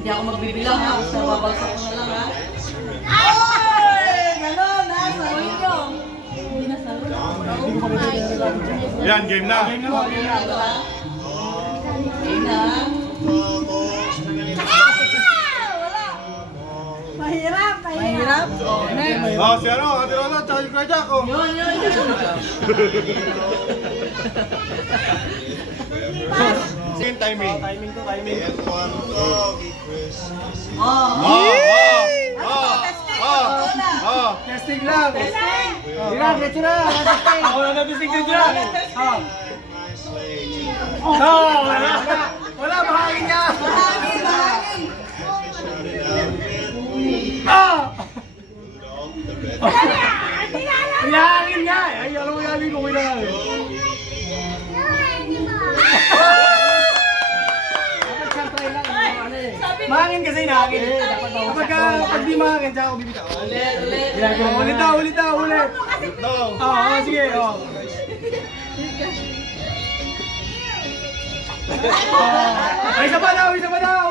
Hindi ako magbibilang ha. Basta babagsak ko na lang ha. Ay! Ganon ha. Saruhin nyo. Hindi na saruhin. Yan, game na. Game na to ha. Game na ha. Mahirap, Mahirap? Oh, next. Oh, si ano, Ate Rola, tsaka yung Kajak, oh. Yun. Same timing. Timing to, timing. Testing lang. Tira, diretso na. Wala na testing din dyan. Wala, mahangin niya. Mahangin. Mahangin nga. Ay, alam mo yamin ko kailangan. Mahangin kasi nahangin. Pag di mahangin, tsaka ako bibitaw. Ulit daw. Oo, sige. Ay, isa pa daw.